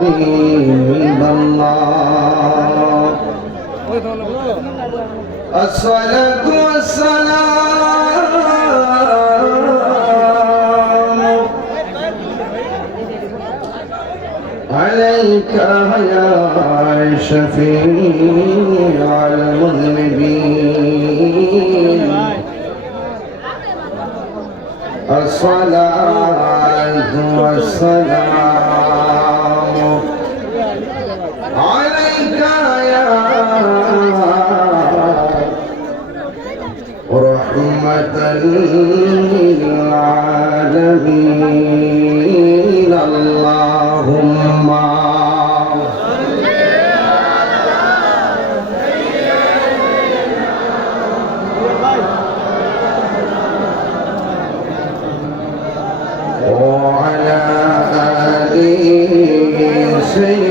حبيب الله الصلاة والسلام عليك يا شفيع المذنبين الصلاة والسلام رحمة للعالمين. اللهم وعلى آل سيدنا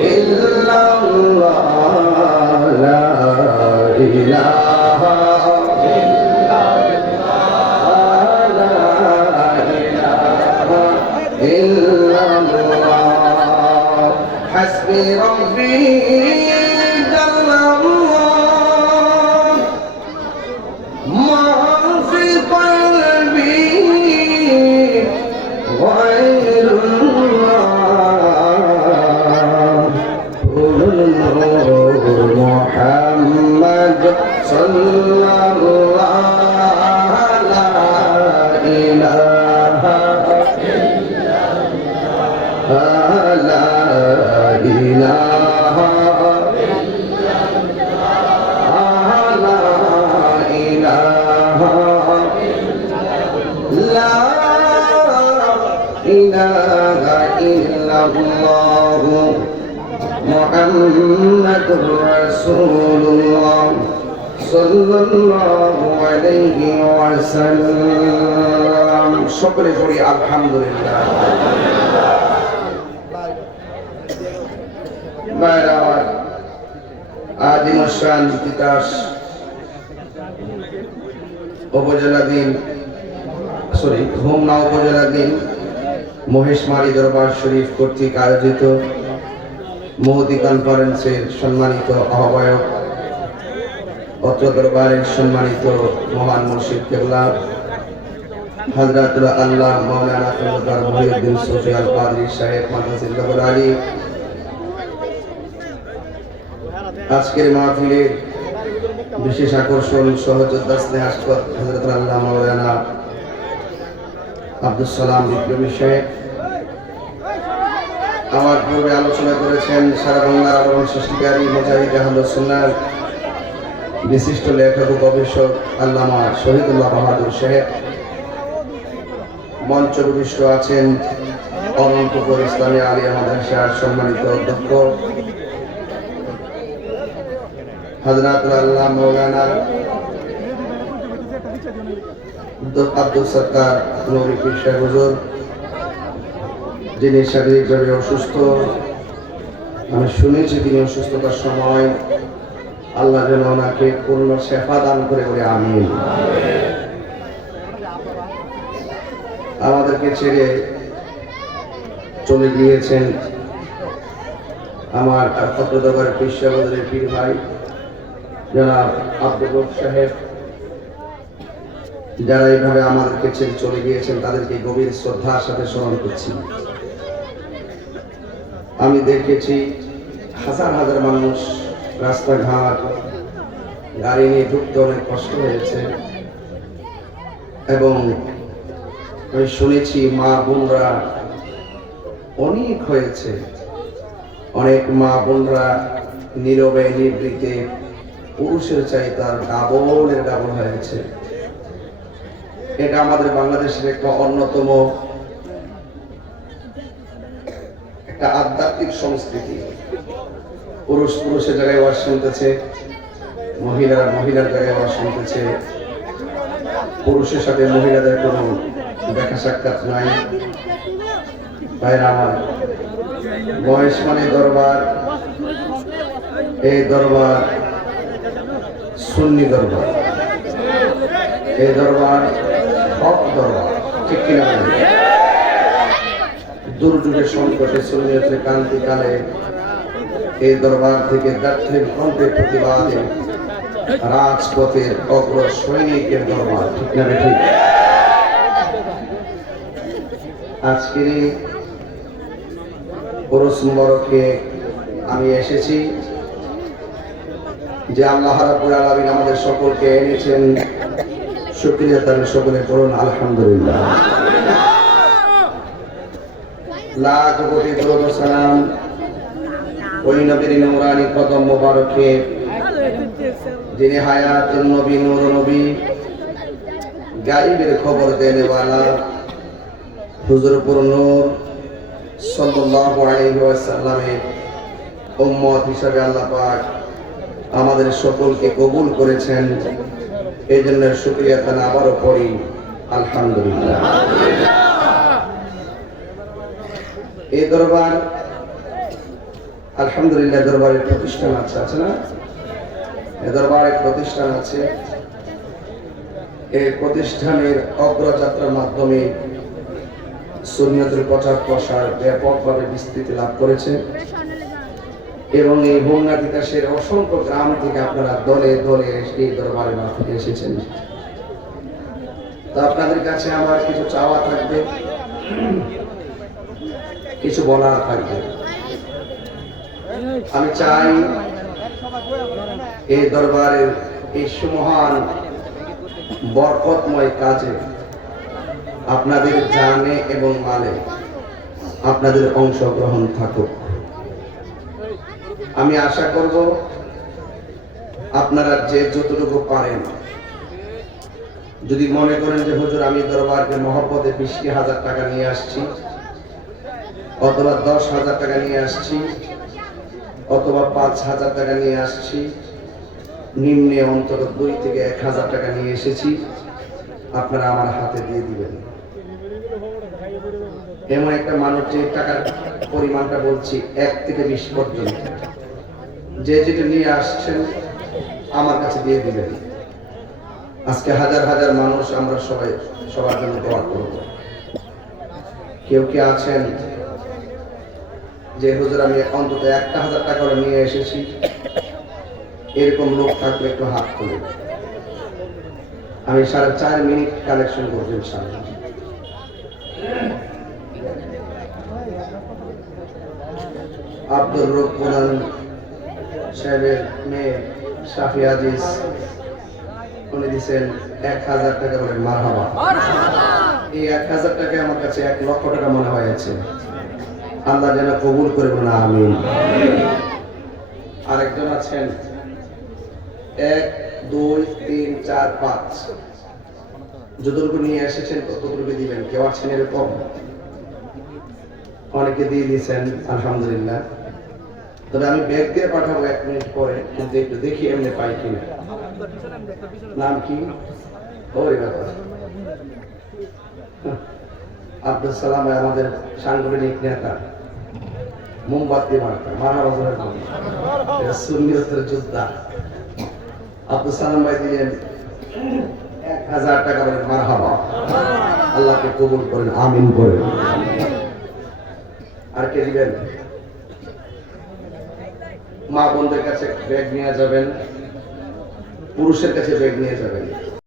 إلا الله لا إله إلا الله حسبي ربي إله إلا الله محمد رسول الله صلى الله عليه وسلم شكر جوري الحمد لله বাইরে আমার আদিম শান তিতাস উপজেলাধীন সরি হোমনা উপজেলাধীন মহেশমারি দরবার শরীফ কর্তৃক আয়োজিত মহতি কনফারেন্সের সম্মানিত আহ্বায়ক, অত্র দরবারের সম্মানিত মহান মুর্শিদ কেবলা আল্লাহ মৌলানা মহিউদ্দিন সুফিয়াল সাহেব আলী। আজকের মাহফিলের বিশেষ আকর্ষণ, সহযোদ্ধা স্নেহাস্পদ হজরত আল্লাহ মৌলানা আব্দুল সালাম বিপ্লবী সাহেব আমার পূর্বে আলোচনা করেছেন সারা বাংলার আলোড়ন সৃষ্টিকারী মুজাহিদ আহমদুল্লাহ বিশিষ্ট লেখক ও গবেষক আল্লামা শহীদুল্লাহ বাহাদুর সাহেব মঞ্চ উপবিষ্ট আছেন অনন্তপুর ইসলামী আলিয়া মাদ্রাসার সম্মানিত অধ্যক্ষ। হজরত আল্লাহ মৌলানা আব্দুল সত্তার হুজুর, যিনি শারীরিকভাবে অসুস্থ, আমি শুনেছি তিনি অসুস্থতার সময় আল্লাহ যেন ওনাকে পূর্ণ শেফা দান করে আমিন। আমাদেরকে ছেড়ে চলে গিয়েছেন আমার পেশাবাদের পীর ভাই, জনাব আব্দুল সাহেব। যারা এইভাবে আমাদেরকে ছেড়ে চলে গিয়েছেন, তাদেরকে গভীর শ্রদ্ধার সাথে স্মরণ করছি। আমি দেখেছি হাজার হাজার মানুষ রাস্তাঘাট, গাড়ি নিয়ে ঢুকতে অনেক কষ্ট হয়েছে। এবং আমি শুনেছি মা বোনরা অনেক হয়েছে। অনেক মা বোনরা নীরবে, নিবৃতে, পুরুষের চাই তার ডাবলের ডাবল হয়েছে। এটা আমাদের বাংলাদেশের একটা অন্যতম একটা আধ্যাত্মিক সংস্কৃতি। পুরুষ পুরুষের জায়গায় ওয়াজ শুনতেছে, মহিলারা মহিলার জায়গায় ওয়াজ শুনতেছে। পুরুষের সাথে মহিলাদের কোনো দেখা সাক্ষাৎ নাই। ভাইরা আমার, বয়স মানে দরবার। এই দরবার সুন্নি দরবার। এই দরবার ঠিক দুর্যোগের সংকটে এই দরবার থেকে দরবার, ঠিক না ঠিক? আজকে পরশ মুবারকে আমি এসেছি যে আল্লাহ আমাদের সকলকে এনেছেন শুকরিয়া তার সকলে করুন আলহামদুলিল্লাহ। লাখ কোটি দরুদ ও সালাম ওই নবীর নূরানি কদম মোবারকে, যিনি হায়াতুন নবী, নূর নবী, গাইবের খবর দেনেওয়ালা, হুজুরপুর নূর সাল্লাল্লাহু আলাইহি উম্মত হিসাবে আল্লাহ পাক আমাদের সকলকে কবুল করেছেন। এই জন্য শুক্রিয়া তান আবারও পড়ি, আলহামদুলিল্লাহ। এই দরবার, আলহামদুলিল্লাহ দরবারের প্রতিষ্ঠান আছে আছে না? এ দরবারের প্রতিষ্ঠান আছে। এই প্রতিষ্ঠানের অগ্রযাত্রার মাধ্যমে সুনিয়তের প্রচার প্রসার ব্যাপকভাবে বিস্তৃতি লাভ করেছে। এবং এই হোমনা বিকাশের অসংখ্য গ্রাম থেকে আপনারা দলে দলে এই দরবারের মাধ্যমে এসেছেন। তো আপনাদের কাছে আমার কিছু চাওয়া থাকবে? কিছু বলার থাকবে? আমি চাই এই দরবারের এই সুমহান, বরকতময় কাজে আপনাদের জানে এবং মালে আপনাদের অংশগ্রহণ থাকুক। আমি আশা করব আপনারা যে যতটুকু পারেন, যদি মনে করেন যে, হুজুর, আমি দরবারকে মহব্বতে বিশটি হাজার টাকা নিয়ে আসছি, অথবা দশ হাজার টাকা নিয়ে আসছি, অথবা পাঁচ হাজার টাকা নিয়ে আসছি, নিম্নে অন্তত দুই থেকে এক হাজার টাকা নিয়ে এসেছি, আপনারা আমার হাতে দিয়ে দিবেন। এমন একটা মানুষ যে টাকার পরিমাণটা বলছি, এক থেকে বিশ পর্যন্ত। যে যেটা নিয়ে আসছেন, আমার কাছে দিয়ে দিবেন। আজকে হাজার হাজার মানুষ আমরা সবাই সবার জন্য দোয়া করব। কেউ কি আছেন? যে হুজুর, আমি অন্তত একটা হাজার টাকা নিয়ে এসেছি। এরকম লোক থাকলে একটু হাত তুলে। আমি সাড়ে চার মিনিট কালেকশন করব ইনশাআল্লাহ। আব্দুর রব সাহেবের মেয়ে শাফি আজিজ, উনি দিচ্ছেন এক হাজার টাকা বলেন মারহাবা। এই এক হাজার টাকা আমার কাছে এক লক্ষ টাকা মনে হয়েছে আল্লাহ যেন কবুল করে বলেন, আমিন। আরেকজন আছেন। এক, দুই, তিন, চার, পাঁচ। যতটুকু নিয়ে এসেছেন, ততটুকু দিবেন। কেউ আছেন এরকম? অনেকে দিয়ে দিয়েছেন, আলহামদুলিল্লাহ। তবে আমি ব্যাগ দিয়ে পাঠাবো এক মিনিট পরে, কিন্তু একটু দেখি এমনি পাই কিনা। নাম কি? ওই ব্যাপার। আব্দুল সালাম আমাদের সাংগঠনিক নেতা। মোমবাতি মার্কা যোদ্ধা। আব্দুল সালাম ভাই দিলেন এক হাজার টাকা বলেন মারহাবা। আল্লাহকে কবুল করেন, আমিন করেন। আর কে দিবেন? মা বোনদের কাছে ব্যাগ নিয়ে যাবেন পুরুষের কাছে ব্যাগ নিয়ে যাবেন।